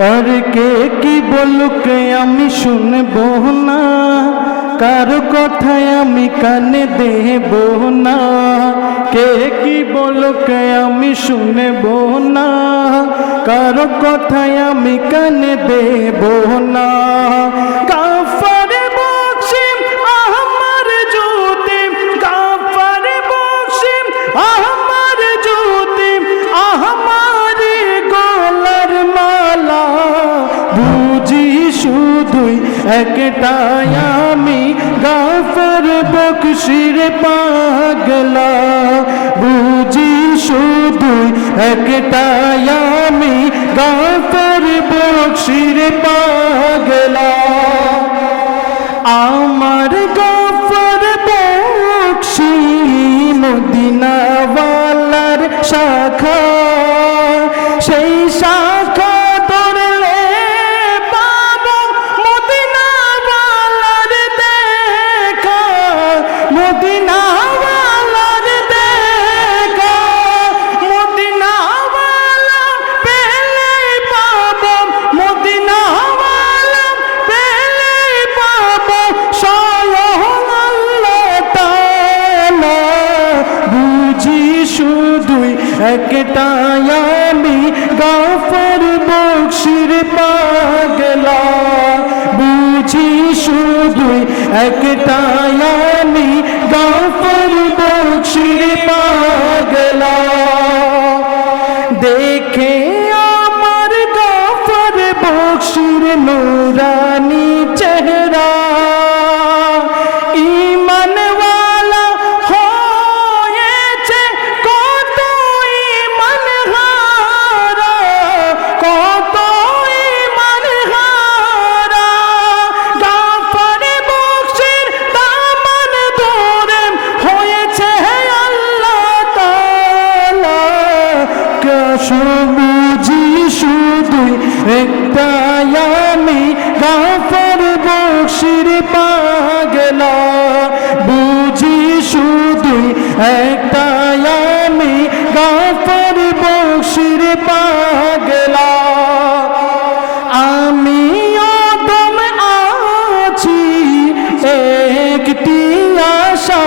और के की बोलुक आमी शुनबो ना, कारो कथाय आमी काने देबो ना। के की बोलुक आमी शुनबो ना, कारो कथाय आमी काने देबो ना। एकटाई आमी गाफर बख्शिर पागला, बुझी शुधुई एकटाई आमी गाफर बख्शिर पागला। आमार गाफर बख्शी मदिना वालार शाखा, सेई शाखा एकटाई आमी गाफर बख्शिर पागला, बुझी शुधुई एकटाई आमी गाफर बख्शिर पागला। देखे आमार गाफर बख्शिर नूरानी चेहरा, বুঝি শুধুই একটাই আমি গাফর বখ্শির পাগলা, বুঝি শুধুই একটাই আমি গাফর বখ্শির পাগলা। আমি অদম আছি একটি আশা,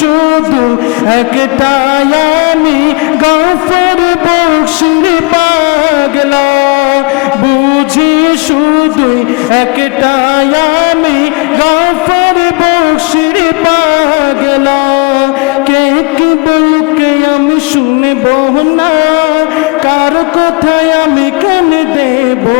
শুধু একটাই আমি গাফর বখ্শির পাগলা, বুঝি শুধুই একটাই আমি গাফর বখ্শির পাগলা। কে কি বলুকে আমি শুনবো না, কার কথায় আমি কান দেবো